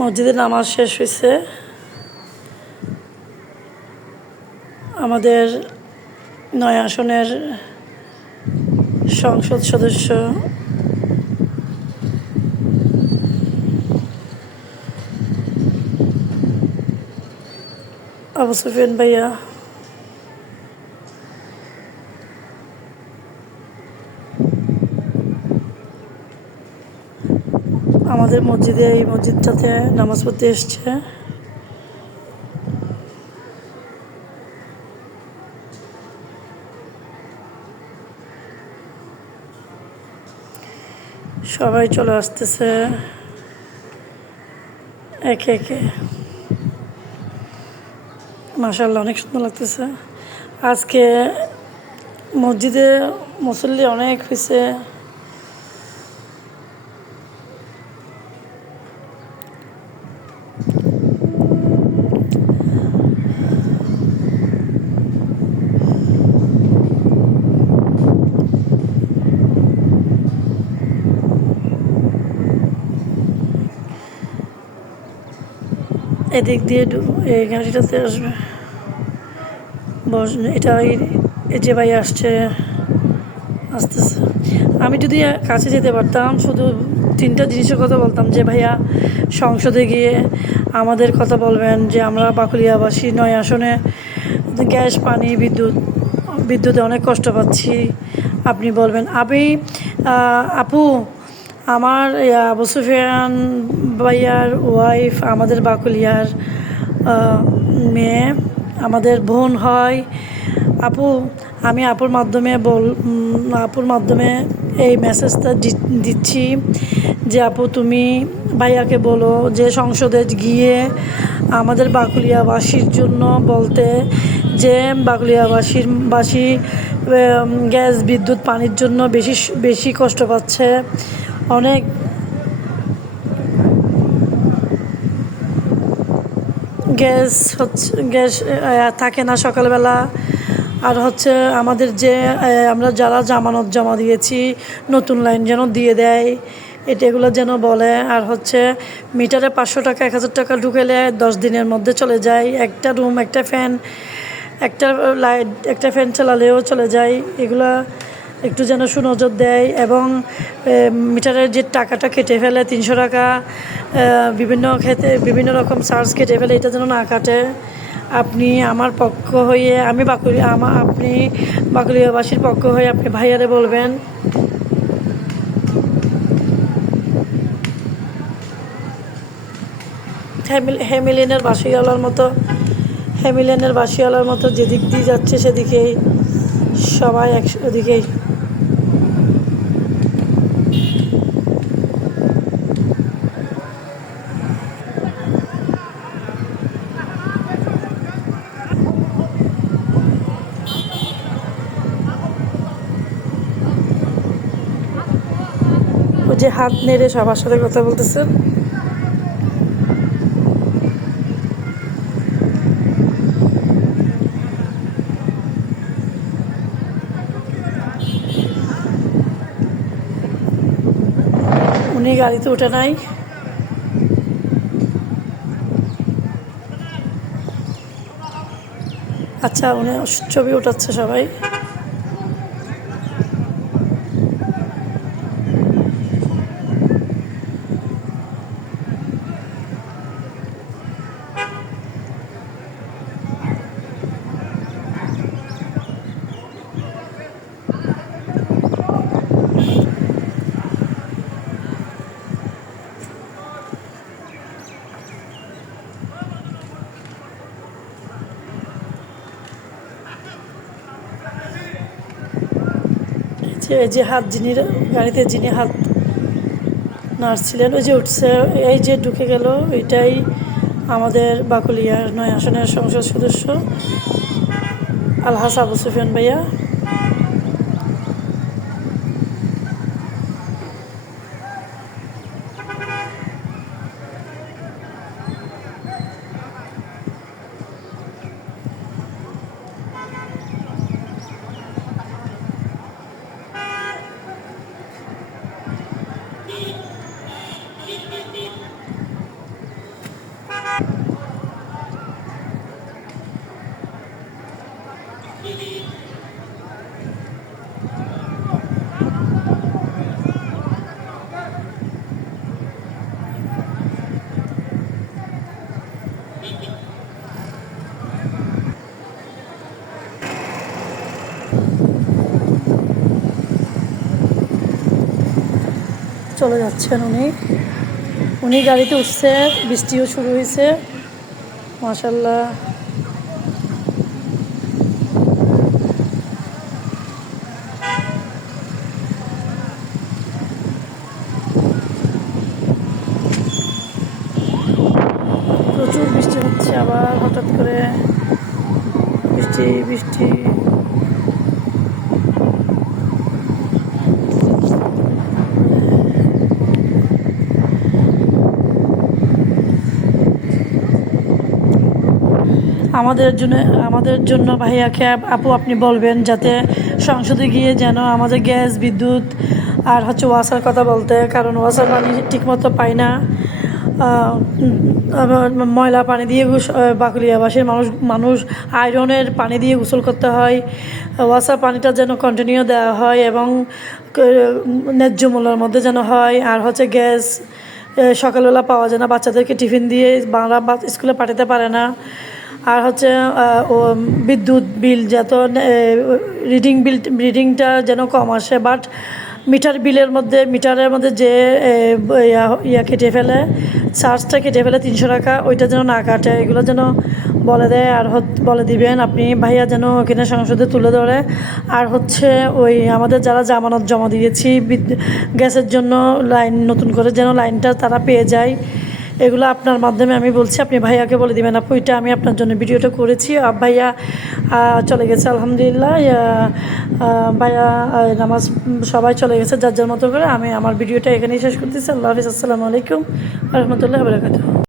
মসজিদে নামাজ শেষ হয়েছে। আমাদের ৯ আসনের সংসদ সদস্য আবু সুফিয়ান ভাইয়া আমাদের মসজিদে, এই মসজিদটাতে নামাজ পড়তে এসছে। সবাই চলে আসতেছে একে একে। মাশাআল্লাহ, অনেক সুন্দর লাগতেছে। আজকে মসজিদে মুসল্লি অনেক হয়েছে। এদিক দিয়ে এই গাড়িটাতে আসবে, এটা এই যে ভাই আসছে, আসতেছে। আমি যদি কাছে যেতে পারতাম, শুধু 3টা জিনিসের কথা বলতাম যে ভাইয়া সংসদে গিয়ে আমাদের কথা বলবেন যে আমরা বাকুলিয়াবাসী ৯ আসনে গ্যাস, পানি, বিদ্যুতে অনেক কষ্ট পাচ্ছি। আপনি বলবেন। আপু, আমার আবু সুফিয়ান ভাইয়ার ওয়াইফ আমাদের বাকুলিয়ার মেয়ে, আমাদের বোন হয়। আপু, আমি আপুর মাধ্যমে এই মেসেজটা দিচ্ছি যে আপু, তুমি ভাইয়াকে বলো যে সংসদে গিয়ে আমাদের বাকুলিয়াবাসীর জন্য বলতে, যে বাকুলিয়াবাসী গ্যাস, বিদ্যুৎ, পানির জন্য বেশি কষ্ট পাচ্ছে। অনেক গ্যাস থাকে না সকালবেলা। আর হচ্ছে আমাদের যে আমরা যারা জামানত জমা দিয়েছি, নতুন লাইন যেন দিয়ে দেয়, এগুলো যেন বলে। আর হচ্ছে মিটারে 500 টাকা 1000 টাকা ঢুকেলে 10 দিনের মধ্যে চলে যায়। একটা রুম, একটা ফ্যান, একটা ফ্যান চালালেও চলে যায়। এগুলা একটু যেন সুনজর দেয়। এবং মিটারের যে টাকাটা কেটে ফেলে 300 টাকা, বিভিন্ন রকম চার্জ কেটে ফেলে, এটা যেন না কাটে। আপনি আমার পক্ষ হয়ে, আপনি বাকুলিয়াবাসীর পক্ষ হয়ে আপনি ভাইয়ারে বলবেন। হ্যামিলিয়নের বাসিওয়ালার মতো যেদিক দিয়ে যাচ্ছে সেদিকেই সবাই ওদিকেই। ওই যে হাত নেড়ে সবার সাথে কথা বলতেছেন। উনি গাড়িতে উঠে নাই। আচ্ছা, উনি ছবি উঠাচ্ছে সবাই। যে গাড়িতে যিনি হাত নাড়ছিলেন, ওই যে উঠছে, এই যে ঢুকে গেল, এটাই আমাদের বাকুলিয়ার ৯ আসনের সংসদ সদস্য আলহাজ আবু সুফিয়ান ভাইয়া। চলে যাচ্ছেন উনি গাড়িতে উঠছে, বৃষ্টিও শুরু হয়েছে মাশাল্লাহ। প্রচুর বৃষ্টি হচ্ছে, আবার হঠাৎ করে বৃষ্টি বৃষ্টি। আমাদের জন্য ভাইয়াকে আপু আপনি বলবেন যাতে সংসদে গিয়ে যেন আমাদের গ্যাস বিদ্যুৎ আর হচ্ছে ওয়াসার কথা বলতে, কারণ ওয়াসার পানি ঠিকমতো পাই না। আবার ময়লা পানি দিয়ে বাকুলিয়াবাসীর মানুষ আয়রনের পানি দিয়ে গোসল করতে হয়। ওয়াসার পানিটা যেন কন্টিনিউ দেওয়া হয় এবং ন্যায্য মূল্যের মধ্যে যেন হয়। আর হচ্ছে গ্যাস সকালবেলা পাওয়া যায় না, বাচ্চাদেরকে টিফিন দিয়ে বাংলা স্কুলে পাঠাতে পারে না। আর হচ্ছে বিদ্যুৎ বিল যত রিডিংটা যেন কম আসে, বাট মিটারের মধ্যে যে ইয়া কেটে ফেলে, চার্জটা কেটে ফেলে 300 টাকা, ওইটা যেন না কাটে, এগুলো যেন বলে দেয়। আর বলে দিবেন আপনি ভাইয়া যেন ওখানে সংসদে তুলে ধরে। আর হচ্ছে ওই আমাদের যারা জামানত জমা দিয়েছি গ্যাসের জন্য লাইন নতুন করে যেন লাইনটা তারা পেয়ে যায়, এগুলো আপনার মাধ্যমে আমি বলছি, আপনি ভাইয়াকে বলে দিবেন। আপু এটা আমি আপনার জন্য ভিডিওটা করেছি। ভাইয়া চলে গেছে আলহামদুলিল্লাহ। ভাইয়া নামাজ সবাই চলে গেছে যার যার মতো করে। আমি আমার ভিডিওটা এখানেই শেষ করতেছি। আল্লাহ হাফিজ, আসসালামু আলাইকুম ওয়া রাহমাতুল্লাহি ওয়া বারাকাতুহু।